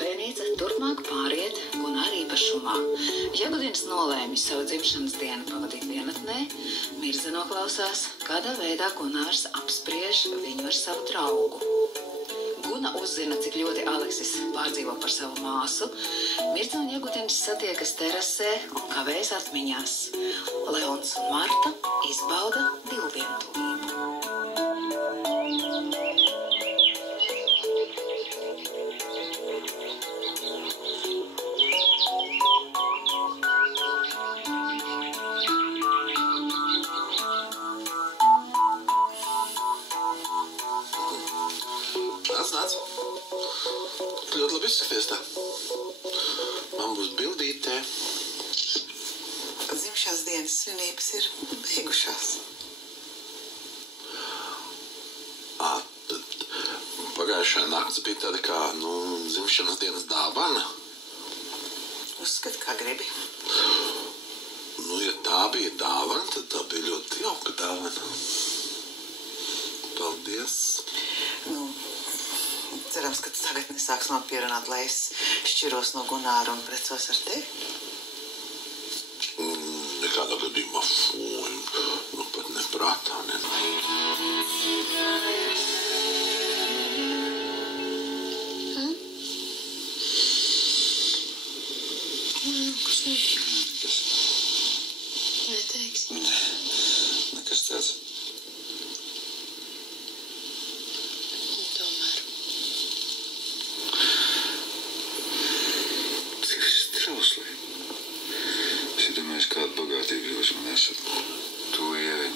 Pēnīca turpmāk pāriet Gunāra īpašumā. Jagudins nolēma savu dzimšanas dienu pavadīt vienatnē. Mirza noklausās, kādā veidā Gunārs apspriež viņu ar savu draugu. Guna uzzina, cik ļoti Aleksis pārdzīvo par savu māsu. Mirza un Jagudins satiekas terasē un kavējas atmiņās. Leons un Marta izbauda divvientulību. Nāc. Ļoti labi izskaties tā. Man būs bildītē. Dzimšanas dienas svinības ir beigušās. Tad pagājušā nakts bija tāda kā, dzimšanas dienas dāvana. Uzskat, kā gribi. Ja tā bija dāvana, tad tā bija ļoti jauka dāvana. Paldies. Cerams, ka tu tagad nesāks man pierunāt, lai es šķiros no Gunāra un precos ar tevi. Nekādā gadījumā pat neprātā, ne. Kas notiek? Neteiksi. Nekas tāds. Kāda bagātība jūs man esat? Tu ieviņ.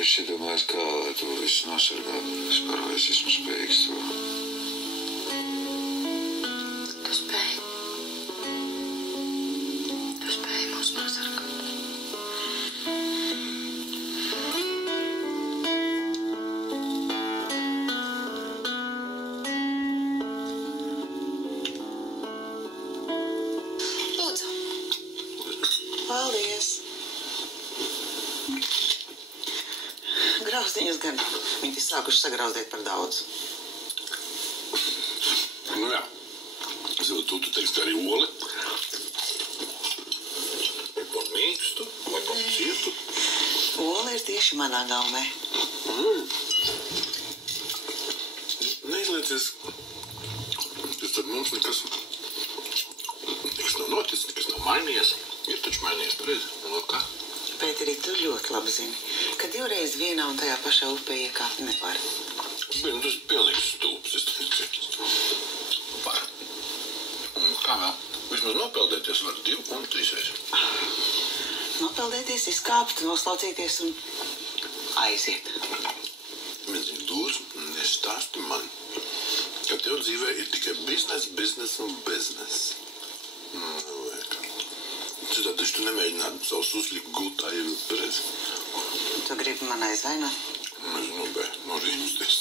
Es iedomājos, kā lai to visu nosargātu. Vispār vai es esmu spējīgs to. Tu spēji. Tu spēji mūs nosargāt. Paldies. Grauzdiņas gan. Viņi ir sākuši sagrauzdēt par daudz. Jā. Tu teiksi, ka arī oli. Par mīkstu vai par cietu? Ola ir tieši manā gaumē. Neizliecies. Tas tad mums nekas nav noticis, nekas nav mainījies. Ir taču mainījies pareizi. Kā? Bet arī tu ļoti labi zini, ka divreiz vienā un tajā pašā upē iekāpt nevar. Tas ir pilnīgs stūps. Es teicu. Var. Kā vēl? Vismaz nopeldēties var 2 un 3 reizes. Nopeldēties, izkāpt, noslaucīties un aiziet. Vienīgi lūdzu, nestāsti man, ka tev dzīvē ir tikai biznes un biznes. Citādi taču tu nemēģinātu savus uzlikt gultā ievilkt pareizi. Tu gribi man aizvainot? Nezinu, rīmsties.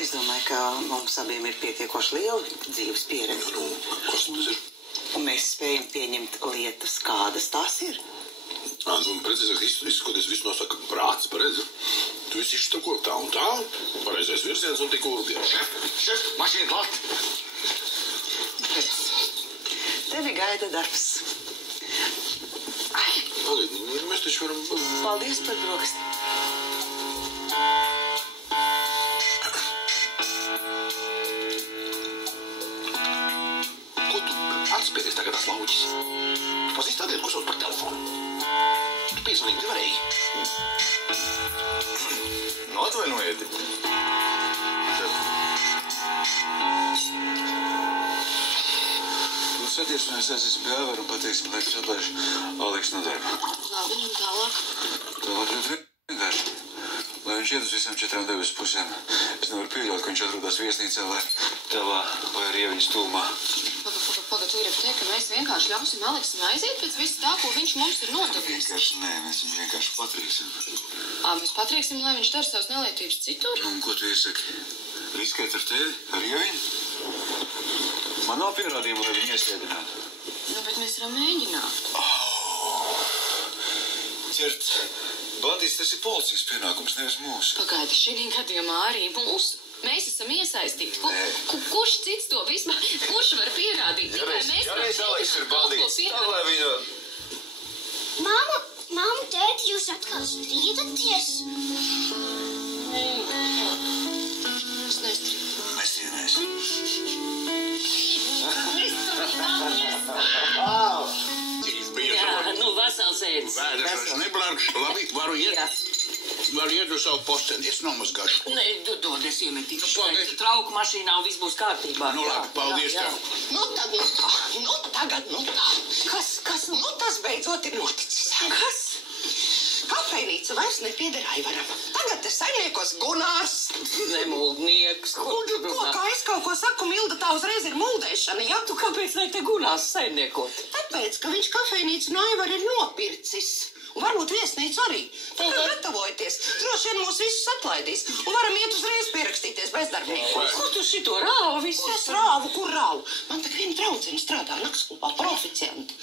Es domāju, ka mums abiem ir pietiekoši liela dzīves pieredze. Kas tas ir? Un mēs spējam pieņemt lietas, kādas tās ir. Precīzāk izskoties, visu nosaka prāts, pareizi. Tu visu izštako tā un tā, pareizais virziens un tik urdies. Šef, mašīna klāt! Tevi gaida darbs. Mēs taču varam... Paldies par brokasti. Ko tu atspēries tagad tās lauķis? Tu pazīst tādien, ko sauc par telefonu? Tu piezvanīt nevarēji. Atvainojiet. Saties, un es esmu pie Āvaru un pateiksim, lai viņš atlaiž Aleksu no darba. Labi, un tālāk? Tālāk ļoti vienkārši. Lai viņš iet uz visām 4 debesu pusēm. Es nevaru pieļaut, ka viņš atrodas viesnīcā vai tavā vai arī Ieviņas tūmā. Paga, tu gribi teikt, ka mēs vienkārši ļausim Aleksam aiziet pēc visu tā, ko viņš mums ir nodevis? Nē, mēs viņu vienkārši patrieksim. Mēs patrieksim, lai viņš dara savas nelietības citur? Un ko tu iesaki? Riskēt ar tevi? Ar Ieviņu? Man nav pierādījumu, lai viņu iesliedinātu. Bet mēs varam mēģināt. Ķert Bandīts, tas ir policijas pienākums, nevis mūsu. Pagaidi, šī gadījumā arī mūsu. Mēs esam iesaistīti. Kurš cits to vispār? Kurš var pierādīt? Jāreiz Aleks ir bandīts. Tā, lai viņa... Māma, tēti, jūs atkal strīdaties? Es nestrīdu. Mēs cienēsim. Jā, nu vesels ēdis. Vēders vairs neblarkš. Labi, varu iet. Varu iet uz savu posteni. Es nomazgāšu. Nē, dod, es iemetīšu. Nu, pagaidi. Trauku mašīnā un viss būs kārtībā. Nu, labi, paldies tev. Tagad tā. Kas? Nu, tas beidzot ir noticis. Kas? Kafejnīca vairs nepieder Aivaram. Tagad te saimniekos Gunārs. Nemuldnieks. Ko, kā es kaut ko saku, Milda, tā uzreiz ir muldēšana, ja? Tu kāpēc ne te Gunārs saimniekot? Tāpēc, ka viņš kafejnīcu no Aivara ir nopircis. Un varbūt viesnīcu arī. Tagad gatavojieties. Droši vien mūs visus atlaidīs. Un varam iet uzreiz pierakstīties bezdarbniekus. Kur tu šito rāvu visu? Es rāvu, kur rāvu? Man tā viena draudzene strādā naktsklubā par oficianti.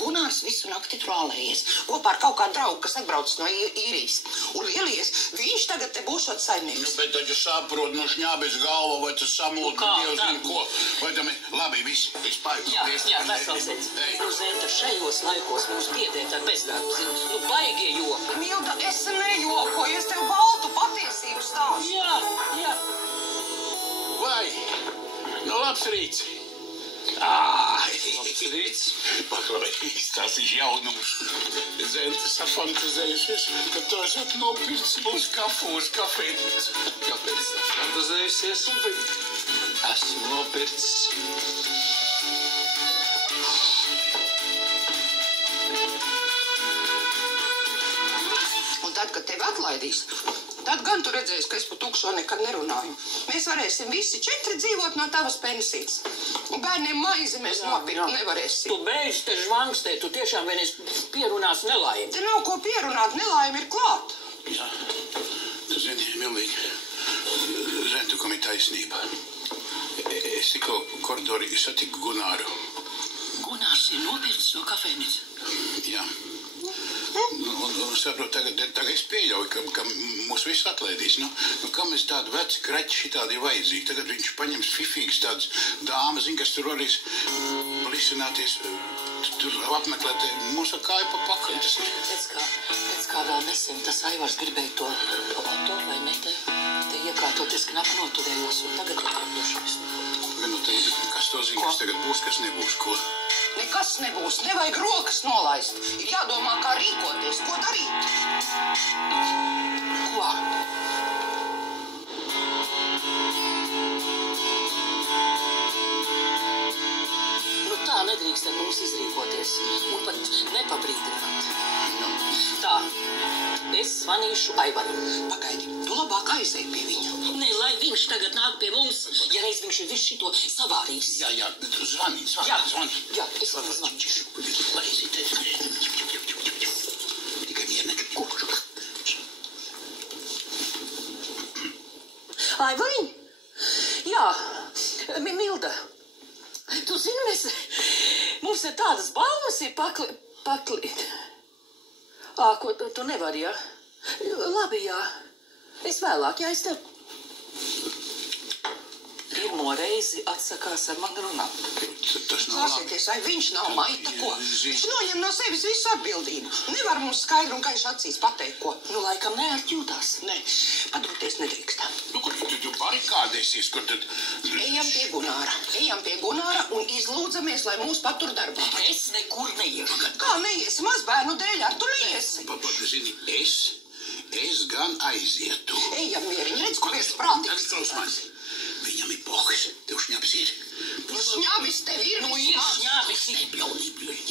Gunārs visu nakti trālējies. Kopā ar kaut kādu draugu, kas atbraucis no īrijas. Un lielies, viņš tagad te būšot saimnieks. Bet taču saprot, no šņābes galva, vai tas samūt, Dievs zina ko. Vai tam ir labi, viss paiet. Jā, vesels ēdis. Ruzēta, šajos laikos mūs biedēt ar bezdarbu, zini. Nu, baigie joki. Milda, es nejokoju, es tev baltu patiesību stāstu. Jā. Vai? Nu, labs rīts. Labs rīts. Paklausīs, tas ir jaunums. Zēnta safantazējušies, ka tu esat nopircis mūsu kafūras kafejnīcu. Kāpēc tā Fantazējusies? esmu nopircis? Un tad, kad tevi atlaidīs, tad gan tu redzēsi, ka es par tukšo nekad nerunāju. Mēs varēsim visi 4 dzīvot no tavas pensijas. Un bērniem maizi mēs nopirkt nevarēsim. Tu beidz te žvangstē, tu tiešām vienreiz pierunās nelaimi. Te nav ko pierunāt, nelaime ir klāt. Jā, tu zini, Milīgi, Zentu, kam ir taisnība. Es tikko koridorī satiku Gunāru. Gunārs ir nopircis no kafejnīcas. Jā. Un saprot, tagad es pieļauju, ka mūs visus atlaidīs. Nu, kam mēs tādu veci kraķi šitādi vajadzīgi? Tagad viņš paņems fifīgas tādas dāmas, kas tur varēs plisināties, tur apmeklēt mūsu kāju pa pakaļ. Tas ir. Pēc kā vēl nesen tas Aivars gribēja to auto, vai ne, te iekārtoties knapi noturējos, un tagad atkārtošos. Nu, kas to zina, kas tagad būs, kas nebūs, ko? Nekas nebūs, nevajag rokas nolaist. Ir jādomā, kā rīkoties, ko darīt. Ko? Nu tā nedrīkst ar mums izrīkoties, un pat nepabrīdināt. Tā, es zvanīšu Aivaram. Pagaidi, tu labāk aizej pie viņa. Ne, lai viņš tagad nāk pie mums, ja reiz viņš ir visu šito savārījis. Jā, zvani. Jā, es zvanīšu. Tikai miernieki. Aivariņ? Jā, Milda. Tu zini, mums ir tādas baumas ir paklīt. Ko tu nevari, jā? Labi, jā. Es vēlāk, jā, es tev pirmo reizi atsakās ar mani runāt. Tas nav labi. Klausieties, vai viņš nav maita, ko? Viņš noņem no sevis visu atbildību. Nevar mums skaidri un gaiši acīs pateikt, ko. Nu, laikam neatjūtās. Nē, padoties nedrīkstam. Nu, kur tu barikādēsies, kur tad... Ejam pie Gunāra un izlūdzamies, lai mūs patur darbā. Es nekur neiešu. Kā neiesi mazbērnu dēļ, ar tu neiesi? Zini, es gan aizietu. Ejam mieriņ, redz, ko viens prātīgs. Klaus man, viņam ir pohis, tev šņabis ir. Šņabis tev ir. Nu, ir šņabis.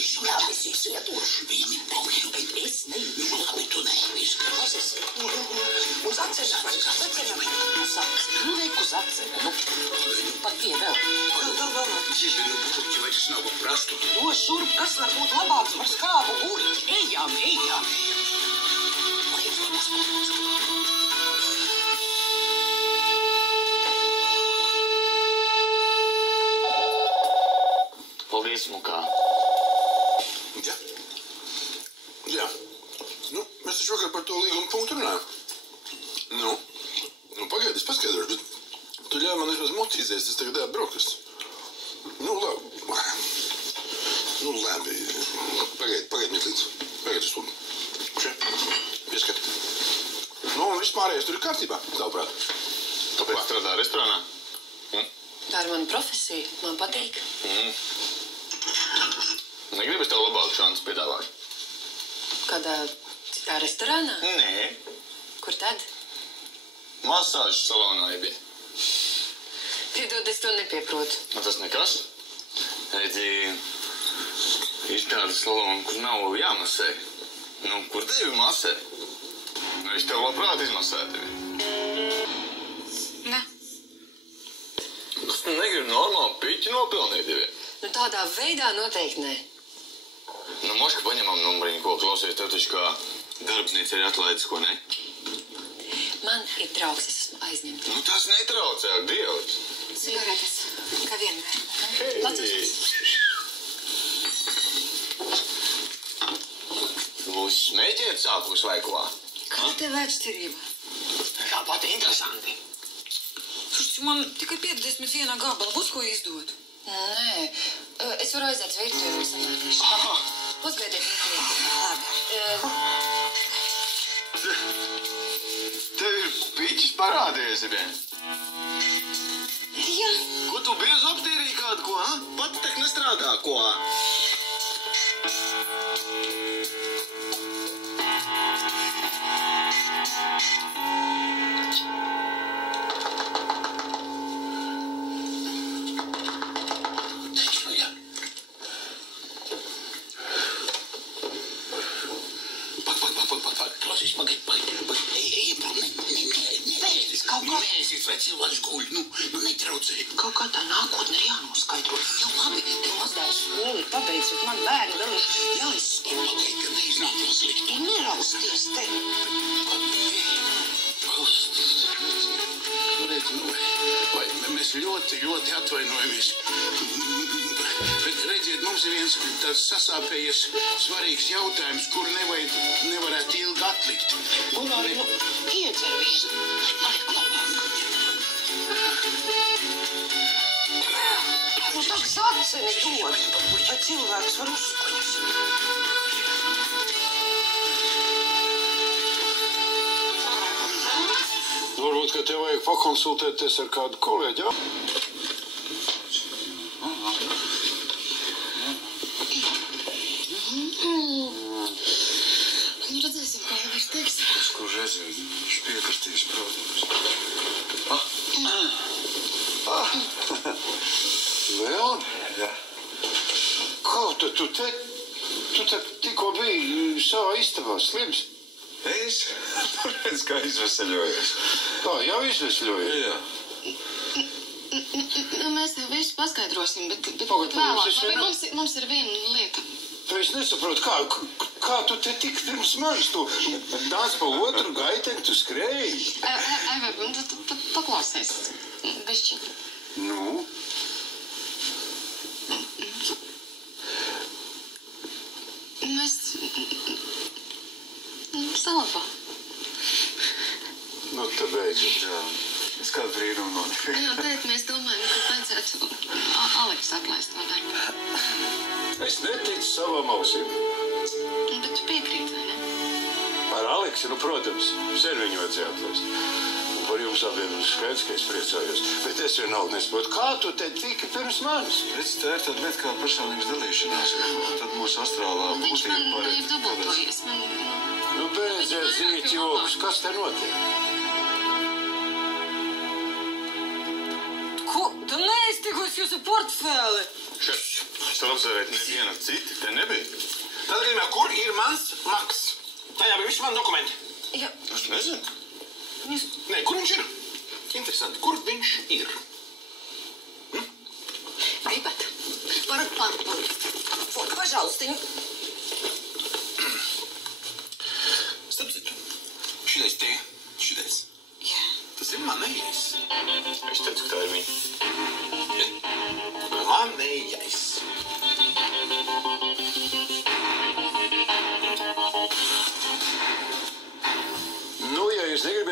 Šņabis izvietošu. Viņam ir pohis, bet es nevienu. Nu, labi, tu neizkrāsies. Uz atceļam. Nu, sāks. Nu, reik uz atceļam. Nu, pat pie vēl. Zini, puķi, vai tas nav ko prastu? To šurp, kas var būt labāks par skābu gurķi. Ejam. Smukā. Jā. Nu, mēs taču vakar par to līguma punktu runāju. Nu, pagaidi, es paskaidrošu, bet tu ļauj man vismaz motīzēs, tas tagad atbraukas. Labi. Pagaidi, mirklīdz. Pagaidi, stundu. Še, pieskat. Un vispārējais tur ir kārtībā, tavuprāt. Kāpēc strādā restorānā? Tā ir mana profesija. Man patīk. Negribas tev labāku šansu piedāvāt? Kādā citā restorānā? Nē. Kur tad? Masāžu salonā bija. Piedod, es to nepieprotu. Tas nekas. Redzi, ir tāda salona, kur nav jāmasē. Kur tevi masē? Es tev labprāt izmasētu tevi. Ne. Es negribu normāli piķi nopelnīt tevi. Tādā veidā noteikti nē. Moška paņemam numuriņu, ko klausies, tev taču kā darbnīca ir atlaidis, ko ne? Man ir draugs, es esmu aizņemta. Tas netraucē, ak, Dievs. Cigaretes, kā vienmēr. Lacīsies. Būs smēķēt sākus vai ko? Kā tev vērtšķirība? Tāpat interesanti. Taču man tikai 51 gabala, būs ko izdot. Nē, es varu aiziet virtuvi un samērīšu. Uzgaidiet mirklīt. Tev ir piķis parādījies, vien? Jā. Ko tu bieži aptīrīji kādu, ko, ha? Pati tak nestrādā, ko? Cilvēks guļ, netraucē. Kaut kā tā nākotne ir jānoskaidro. Jau labi, tev mazdēls skolu ir pabeigts, bet man bērni vēl ir jāizskolo. Pagaid, ka neiznāk vēl slikti. Tu nerausties te. Vai mēs ļoti atvainojamies. Bet redziet, mums ir viens tāds sasāpējies svarīgs jautājums, kuru nevarētu ilgi atlikt. Gunāri, iedzer visu. Tak saceni dod, vai cilvēks var uzskaņas. Varbūt, ka tev vajag pakonsultēties ar kādu kolēģi, jā? Redzēsim, kā jau viņš teiks. Kur redzēt? Viņš piekritīs, protams. Vēl? Jā. Kā tu te tikko biji savā istabā slims? Es? Redz, kā izveseļojies. Tā, jau izveseļojies? Jā. Mēs tev visu paskaidrosim, bet Pagaid, vēlāk. Mums ir viena lieta. Es nesaprotu, kā tu te tik pirms manis, tu nāc pa otru gaiteni, tu skrēji. Aivar, paklausies. Bišķi. Nu? Mēs salabā. Te beidzot. Jā. Es kādu brīnumu notiek. Jā, tēt, mēs domājam, ka vajadzētu Aleksu atlaist no darba. Es neticu savām ausīm. Bet tu piekrīt, vai ne? Ar Aleksu, protams, sen viņu vajadzēja atlaist. Par jums abiem skaidrs, ka es priecājos. Bet es vienalga nesaprotu, kā tu te tiki pirms manis? Redz, tā ir tāda lieta kā personības dalīšanās. Tad mūsu astrālā Viņš būtība man pārēt. ir dubultojies. Beidziet zīt jokus, kas te notiek? Ko? Tu neiztikos jūsu portfēli. Šeit, es varu apsvērēt neviena citi, te nebija. Tad gribētu, kur ir mans maks? Tajā bija visi mani dokumenti. Jā. Es nezinu. Nē, kur viņš ir? Interesanti, kur viņš ir? Gribat? Varat pārpārīt. Vot, pažaustiņu. Starp citu, šitais te, šitais. Jā. Tas ir manējais. Es teicu, ka tā ir viņa. Manējais.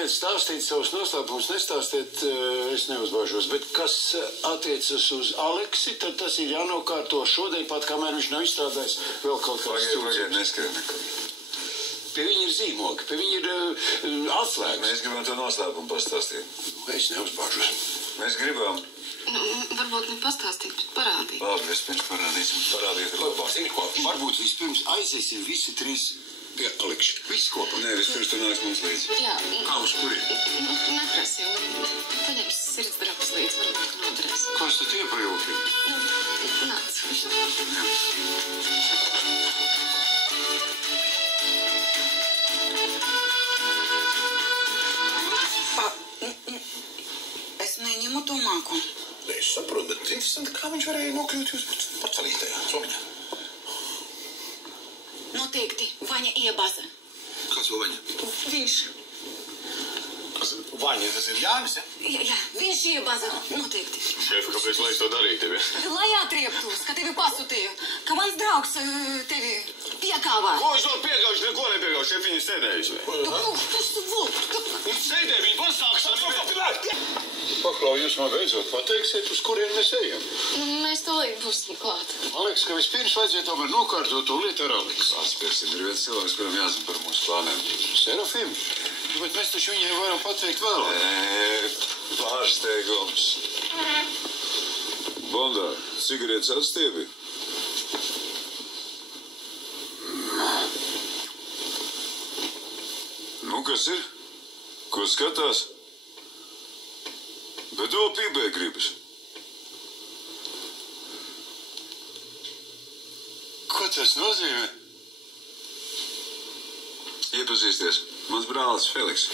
gribat stāstīt savus noslēpumus, nestāstiet, es neuzbāžos, bet kas attiecas uz Aleksi, tad tas ir jānokārto šodien pat, kamēr viņš nav izstrādājis vēl kaut kāds Pagaidiet, neskrien nekur. Pie viņa ir zīmogi, pie viņa ir atslēgas. Mēs gribam to noslēpumu pastāstīt. Es neuzbāžos. Mēs gribam. Varbūt ne pastāstīt, bet parādīt. Labi, vispirms parādīsim. Parādiet, ir labāk. Zini ko, varbūt vispirms aiziesim visi trīs pie Alekša. Visi kopā. Nē, vispirms tu nāc mums līdzi. Jā. Kā uz kurien? Neprasi, paņems sirdsdrapus līdz, varbūt, ka noderēs. Kas tad iepajūki? Nāc. Es neņemu to māku. Es saprotu, bet interesanti, kā viņš varēja nokļūt jūs pacelītajā somiņā. Noteikti, Vaņa iebaza. Kāds vēl Vaņa? Viņš. Vaņa, tas ir Jānis, ja? Jā, viņš iebaza. Noteikti. Šef, kāpēc lai es to darītu tevi? Lai atrieptos, ka tevi pasūtīju, ka mans draugs tevi piekāvā. Ko viņš var piekāvāt? Neko nepiekāvāt, šef viņu sēdējuši. Viņš sēdē, viņi pasāks. Paklau, jūs man beidzot pateiksiet, uz kurien mēs ejam. Mēs to līdz būsim klāt. Man liekas, ka vispirms vajadzētu tomēr nokārtot to lietu ar Aleksu. Atspērsim, ir viens cilvēks, kuram jāzina par mūsu plāniem. Serafim? Bet mēs taču viņai varam pateikt vēlāk. Pārsteigums. Bondā, cigaretes atstiebi? Nu, kas ir? Ko skatās? Bet vēl pībē gribas. Ko tas nozīmē? Iepazīsties. Mans brālis Feliks.